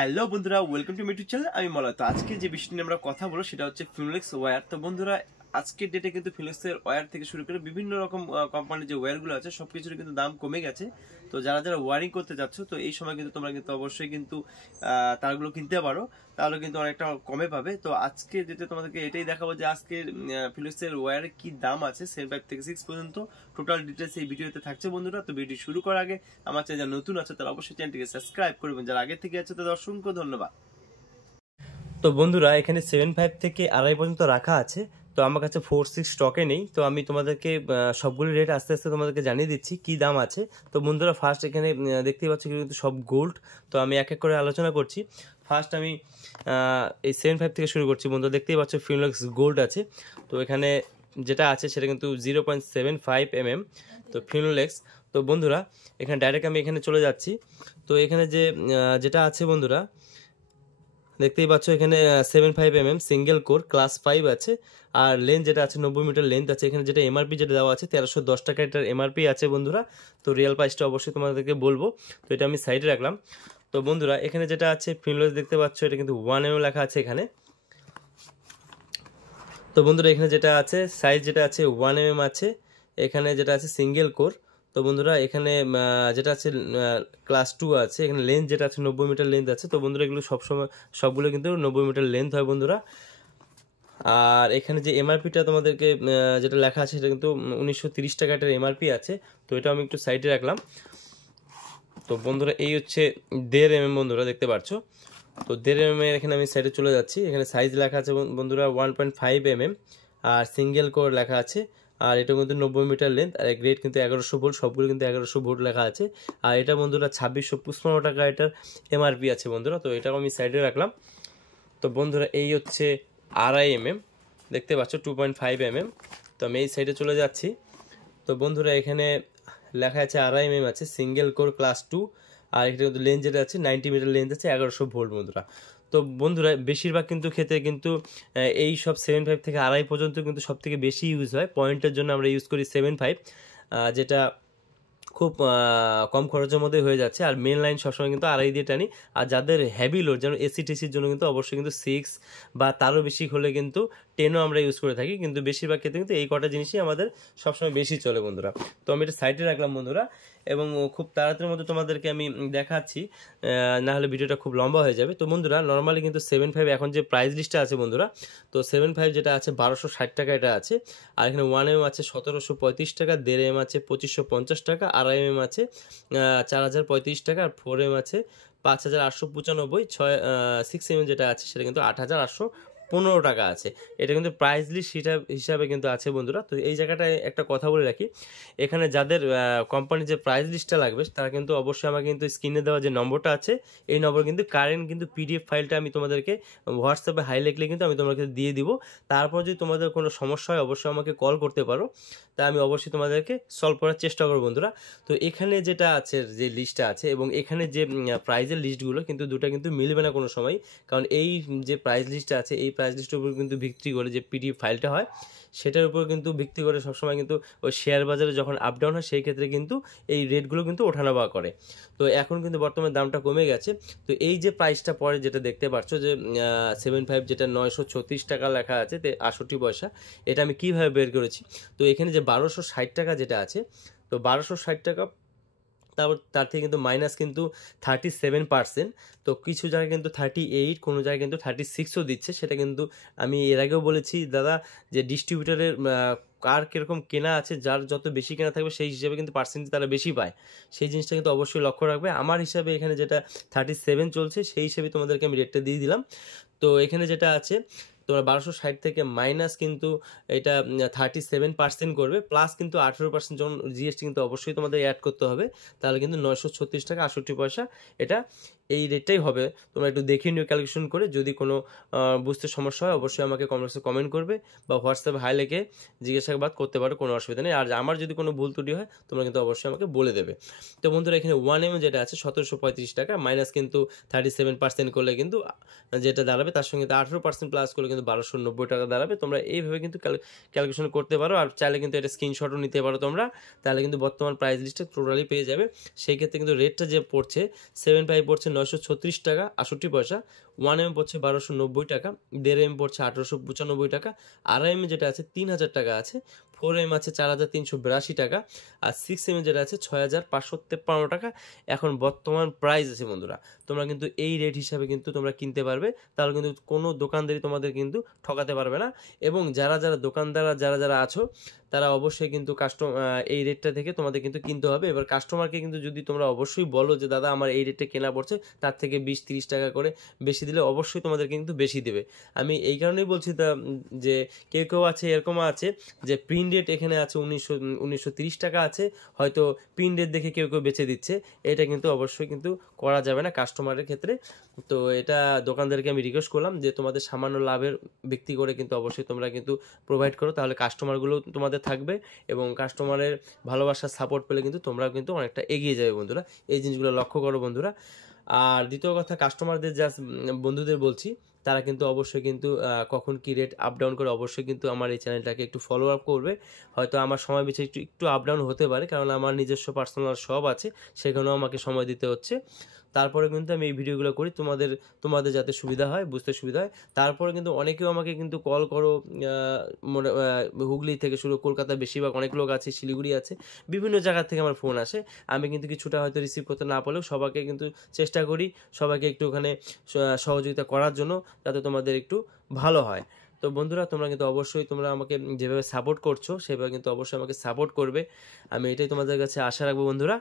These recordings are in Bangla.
হ্যালো বন্ধুরা, ওয়েলকাম টু মিটু চ্যানেল। আমি মলয়। তো আজকে যে বিষয় নিয়ে আমরা কথা বলবো সেটা হচ্ছে ফিনোলেক্স ওয়্যার। তো বন্ধুরা, আজকের ডেটে কিন্তু ফিনোলেক্সের ওয়্যার থেকে শুরু করে বিভিন্ন রকম কোম্পানির যে ওয়্যারগুলো আছে সবকিছুর কিন্তু দাম কমে গেছে। তো যারা যারা ওয়ারিং করতে যাচ্ছ, তো এই সময় কিন্তু তোমরা কিন্তু অবশ্যই কিন্তু তারগুলো কিনতে পারো, তাহলে কিন্তু অনেকটা কমে পাবে। তো আজকে যেটা তোমাদেরকে এটাই দেখাবো যে আজকের ফিনোলেক্সের ওয়্যারের কি দাম আছে 7 থেকে 6 পর্যন্ত টোটাল ডিটেলস এই ভিডিওতে থাকছে বন্ধুরা। তো ভিডিও শুরু করার আগে আমার চ্যানেল যারা নতুন আছে তারা অবশ্যই চ্যানেলটিকে সাবস্ক্রাইব করবেন, যারা আগে থেকে আছে তাদের অসংখ্য ধন্যবাদ। তো বন্ধুরা, এখানে 7.5 থেকে 2.5 পর্যন্ত রাখা আছে। তো আমার কাছে 4.6 স্টকে নেই। তো আমি তোমাদেরকে সবগুলি রেট আস্তে আস্তে তোমাদেরকে জানিয়ে দিচ্ছি কি দাম আছে। তো বন্ধুরা, ফার্স্ট এখানে দেখতেই পাচ্ছি কিন্তু সব গোল্ড। তো আমি এক এক করে আলোচনা করছি। ফার্স্ট আমি এই 7.5 থেকে শুরু করছি। বন্ধুরা, দেখতেই পাচ্ছ ফিনোলেক্স গোল্ড আছে। তো এখানে যেটা আছে সেটা কিন্তু 0.75 mm। তো ফিনোলেক্স। তো বন্ধুরা, এখানে ডাইরেক্ট আমি এখানে চলে যাচ্ছি। তো এখানে যেটা আছে বন্ধুরা, দেখতেই পাচ্ছ এখানে 7.5 mm সিঙ্গেল কোর ক্লাস 5 আছে। আর লেন্থ যেটা আছে 90 মিটার লেন্থ আছে। এখানে যেটা এমআরপি যেটা দেওয়া আছে 1310 টাকা এটার এমআরপি আছে বন্ধুরা। তো রিয়েল প্রাইসটা অবশ্যই তোমাদেরকে বলবো। তো এটা আমি সাইডে রাখলাম। তো বন্ধুরা, এখানে যেটা আছে ফিনোলেক্স দেখতে পাচ্ছ, এটা কিন্তু 1 mm লেখা আছে এখানে। তো বন্ধুরা, এখানে যেটা আছে সাইজ যেটা আছে 1 mm আছে। এখানে যেটা আছে সিঙ্গেল কোর। তো বন্ধুরা, এখানে যেটা আছে ক্লাস 2 আছে। এখানে লেন্থ যেটা আছে 90 মিটার লেন্থ আছে। তো বন্ধুরা, এগুলো সবগুলো কিন্তু 90 মিটার লেন্থ হয় বন্ধুরা। আর এখানে যে এমআরপিটা তোমাদেরকে যেটা লেখা আছে সেটা কিন্তু 1930 টাকা এটার এমআরপি আছে। তো এটা আমি একটু সাইডে রাখলাম। তো বন্ধুরা, এই হচ্ছে 1.5 mm বন্ধুরা, দেখতে পাচ্ছ। তো 1.5 mm এখানে আমি সাইডে চলে যাচ্ছি। এখানে সাইজ লেখা আছে বন্ধুরা 1.5 mm। আর সিঙ্গেল কোর লেখা আছে। আর এটা কিন্তু 90 মিটার লেন্থ। আর গ্রেড কিন্তু 1100 ভোল্ট, সবগুলো কিন্তু 1100 ভোল্ট লেখা আছে। আর এটা বন্ধুরা 2655 টাকা এটার এমআরপি আছে বন্ধুরা। তো এটাও আমি সাইডে রাখলাম। তো বন্ধুরা, এই হচ্ছে 2.5 mm, দেখতে পাচ্ছ 2.5 mm। তো আমি এই সাইডে চলে যাচ্ছি। তো বন্ধুরা, এখানে লেখা আছে 2.5 mm আছে সিঙ্গেল কোর ক্লাস 2। আর এটা কিন্তু লেন্থ যেটা আছে 90 মিটার লেন্থ আছে, 1100 ভোল্ট বন্ধুরা। তো বন্ধুরা, বেশিরভাগ কিন্তু ক্ষেত্রে কিন্তু এই সব 7.5 থেকে 2.5 পর্যন্ত কিন্তু সব থেকে বেশি ইউজ হয়। পয়েন্টের জন্য আমরা ইউজ করি 7.5, যেটা খুব কম খরচের মধ্যে হয়ে যাচ্ছে। আর মেন লাইন সবসময় কিন্তু 2.5 দিয়ে টানি। আর যাদের হেভি লোড, যেমন এসি টিসির জন্য কিন্তু অবশ্যই কিন্তু 6 বা তারও বেশি হলে কিন্তু 10ও আমরা ইউজ করে থাকি। কিন্তু বেশিরভাগ ক্ষেত্রে কিন্তু এই কটা জিনিসই আমাদের সবসময় বেশি চলে বন্ধুরা। তো আমি এটা সাইডে রাখলাম বন্ধুরা, এবং খুব তাড়াতাড়ির মধ্যে তোমাদেরকে আমি দেখাচ্ছি, না হলে ভিডিওটা খুব লম্বা হয়ে যাবে। তো বন্ধুরা, নর্মালি কিন্তু 7.5 এখন যে প্রাইস লিস্টটা আছে বন্ধুরা, তো 7.5 যেটা আছে 1260 টাকা এটা আছে। আর এখানে 1 mm আছে 1735 টাকা, 1.5 mm আছে 2550 টাকা, 2.5 mm আছে 4035 টাকা, আর 4 mm আছে 5895। 6 mm যেটা আছে সেটা কিন্তু 8815 টাকা আছে। এটা কিন্তু প্রাইস লিস্ট হিসাবে কিন্তু আছে বন্ধুরা। তো এই জায়গাটায় একটা কথা বলে রাখি, এখানে যাদের কোম্পানির যে প্রাইস লিস্টটা লাগবে তারা কিন্তু অবশ্যই আমাকে কিন্তু স্ক্রিনে দেওয়া যে নম্বরটা আছে এই নম্বর কিন্তু কারেন্ট কিন্তু পিডিএফ ফাইলটা আমি তোমাদেরকে হোয়াটসঅ্যাপে হাই লিখলে কিন্তু আমি তোমাকে দিয়ে দিব। তারপর যদি তোমাদের কোনো সমস্যা হয় অবশ্যই আমাকে কল করতে পারো, তা আমি অবশ্যই তোমাদেরকে সলভ করার চেষ্টা করবো বন্ধুরা। তো এখানে যেটা আছে যে লিস্টটা আছে এবং এখানে যে প্রাইজের লিস্টগুলো কিন্তু দুটো কিন্তু মিলবে না কোনো সময়। কারণ এই যে প্রাইস লিস্টটা আছে এই প্রাইস লিস্টের উপর কিন্তু ভিত্তি করে যে পিডিএফ ফাইলটা হয় সেটার উপর কিন্তু ভিত্তি করে সবসময় কিন্তু ওই শেয়ার বাজারে যখন আপ ডাউন হয় সেই ক্ষেত্রে কিন্তু এই রেটগুলো কিন্তু ওঠানামা করে। তো এখন কিন্তু বর্তমানে দামটা কমে গেছে। তো এই যে প্রাইসটা পরে যেটা দেখতে পাচ্ছ যে 7.5 যেটা 936 টাকা লেখা আছে 68 পয়সা, এটা আমি কিভাবে বের করেছি। তো এখানে যে 1260 টাকা যেটা আছে, তো 1260 টাকা, তারপর তার থেকে কিন্তু মাইনাস কিন্তু 37%। তো কিছু জায়গায় কিন্তু 38, কোনো জায়গায় কিন্তু 36ও দিচ্ছে। সেটা কিন্তু আমি এর আগেও বলেছি দাদা, যে ডিস্ট্রিবিউটারের কার কীরকম কেনা আছে, যার যত বেশি কেনা থাকবে সেই হিসাবে কিন্তু পার্সেন্টেজ তারা বেশি পায়। সেই জিনিসটা কিন্তু অবশ্যই লক্ষ্য রাখবে। আমার হিসাবে এখানে যেটা 37 চলছে সেই হিসেবে তোমাদেরকে আমি রেটটা দিয়ে দিলাম। তো এখানে যেটা আছে তোমার 1260 থেকে মাইনাস কিন্তু এটা 37% করবে, প্লাস কিন্তু 18% যখন জিএসটি কিন্তু অবশ্যই তোমাদের অ্যাড করতে হবে, তাহলে কিন্তু 936 টাকা 68 পয়সা এটা এই রেটটাই হবে। তোমরা একটু দেখে নিও ক্যালকুলেশন করে। যদি কোনো বুঝতে সমস্যা হয় অবশ্যই আমাকে কমেন্টসে কমেন্ট করবে বা হোয়াটসঅ্যাপে হাই লিখে জিজ্ঞাসাবাদ করতে পারো, কোনো অসুবিধা নেই। আর আমার যদি কোনো ভুল ত্রুটি হয় তোমরা কিন্তু অবশ্যই আমাকে বলে দেবে। তো বন্ধুরা, এখানে 1 mm যেটা আছে 1735 টাকা, মাইনাস কিন্তু 37% করলে কিন্তু যেটা দাঁড়াবে তার সঙ্গে 18% প্লাস করলে কিন্তু 1290 টাকা দাঁড়াবে। তোমরা এইভাবে কিন্তু ক্যালকুলেশন করতে পারো। আর চাইলে কিন্তু এটা স্ক্রিনশটও নিতে পারো তোমরা, তাহলে কিন্তু বর্তমান প্রাইস লিস্টটা টোটালি পেয়ে যাবে। সেই ক্ষেত্রে কিন্তু রেটটা যে পড়ছে 7.5 পড়ছে 936 টাকা 68 পয়সা, 1mm পড়ছে 1290 টাকা, 1.5mm পড়ছে 1895 টাকা, 2.5mm যেটা আছে 3000 টাকা আছে, 4mm আছে 4382 টাকা, আর 6mm যেটা আছে 6553 টাকা এখন বর্তমান প্রাইস আছে বন্ধুরা। তোমরা কিন্তু এই রেট হিসাবে কিন্তু তোমরা কিনতে পারবে, তাহলে কিন্তু কোনো দোকানদারই তোমাদের কিন্তু ঠকাতে পারবে না। এবং যারা দোকানদার যারা আছো তারা অবশ্যই কিন্তু এই রেটটা থেকে তোমাদের কিন্তু কিনতে হবে। এবার কাস্টমারকে কিন্তু যদি তোমরা অবশ্যই বলো যে দাদা আমার এই রেটে কেনা পড়ছে, তার থেকে 20-30 টাকা করে বেশি দিলে অবশ্যই তোমাদের কিন্তু বেশি দেবে। আমি এই কারণেই বলছি যে কেউ আছে এরকম আছে যে প্রিন্ট রেট এখানে আছে 1930 টাকা আছে, হয়তো প্রিন্ট রেট দেখে কেউ বেচে দিচ্ছে। এটা কিন্তু অবশ্যই কিন্তু করা যাবে না কাস্টমারের ক্ষেত্রে। তো এটা দোকানদারকে আমি রিকোয়েস্ট করলাম যে তোমাদের সামান্য লাভের ভিত্তি করে কিন্তু অবশ্যই তোমরা কিন্তু প্রোভাইড করো, তাহলে কাস্টমারগুলো তোমাদের থাকবে এবং কাস্টমারের ভালোবাসার সাপোর্ট পেলে কিন্তু তোমরাও কিন্তু অনেকটা এগিয়ে যাবে বন্ধুরা। এই জিনিসগুলো লক্ষ্য করো বন্ধুরা। আর দ্বিতীয় কথা, কাস্টমারদের জাস্ট বন্ধুদের বলছি তারা কিন্তু অবশ্যই কিন্তু কখন কি রেট আপ ডাউন করে অবশ্যই কিন্তু আমার এই চ্যানেলটাকে একটু ফলো আপ করবে। হয়তো আমার সময় বেশি একটু আপ ডাউন হতে পারে, কারণ আমার নিজস্ব পার্সোনাল শপ আছে, সেখানেও আমাকে সময় দিতে হচ্ছে। তারপরে কিন্তু আমি এই ভিডিওগুলো করি তোমাদের যাতে সুবিধা হয়, বুঝতে সুবিধা হয়। তারপরে কিন্তু অনেকেও আমাকে কিন্তু কল করো, হুগলি থেকে শুরু কলকাতা বেশিরভাগ অনেক লোক আছে, শিলিগুড়ি আছে, বিভিন্ন জায়গা থেকে আমার ফোন আসে। আমি কিন্তু কিছুটা হয়তো রিসিভ করতে না পারলেও সবাইকে কিন্তু চেষ্টা করি সবাইকে একটু ওখানে সহযোগিতা করার জন্য, যাতে তোমাদের একটু ভালো হয়। তো বন্ধুরা তোমরা কিন্তু অবশ্যই তোমরা আমাকে যেভাবে সাপোর্ট করছো সেভাবে কিন্তু অবশ্যই আমাকে সাপোর্ট করবে, আমি এটাই তোমাদের কাছে আশা রাখবো বন্ধুরা।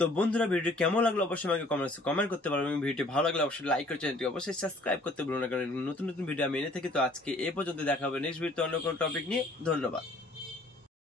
তো বন্ধুরা ভিডিওটি কেমন লাগলো অবশ্যই আমাকে কমেন্ট করতে পারো, এবং ভিডিওটি ভালো লাগলে অবশ্যই লাইক করে চ্যানেলটি অবশ্যই সাবস্ক্রাইব করতে ভুলো না, কারণ নতুন ভিডিও আমি এনে থাকি। তো আজকে এ পর্যন্ত দেখা হবে নেক্সট ভিডিওতে অন্য কোনো টপিক নিয়ে। ধন্যবাদ।